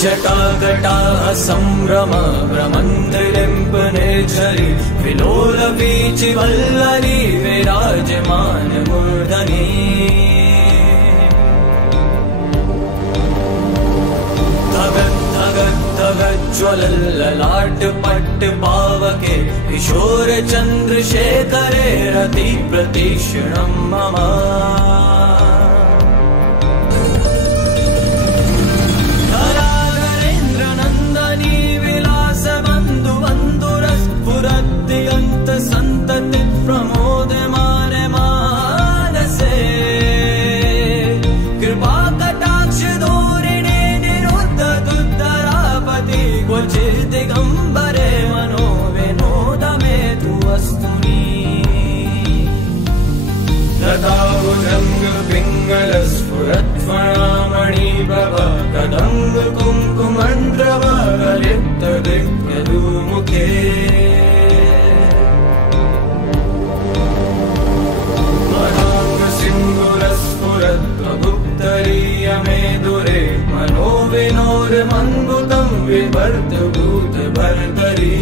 जटाकटाः सम्भ्रम भ्रमन्त्रिलिम्पनेच्छरि विलोलवीचिवल्लरी विराजमानमूर्धनि ज्वलल्ललाट पट्ट पावके किशोर चन्द्रशेखरे रति प्रतीक्षणं मम धराधरेन्द्र नन्दनी विलास बन्धु बन्धुरस्फुरद्दिगन्त सन्तति प्रमोदमान मानसे कृपा कटाक्ष धोरिणे क्वचित् दिगम्बरे मनो विनोद मे तु वस्तुनि लताभुजङ्ग पिङ्गल स्फुरत्फणामणिप्रभ कदम्ब कुङ्कुमण्डव ललित दिव्यदुमुखे मदाङ्ग सिन्दूरस्फुरत्वगुप्तरीय मे दुरे मनो विनोद मन्बुतं विवर्त भूत भर्तरी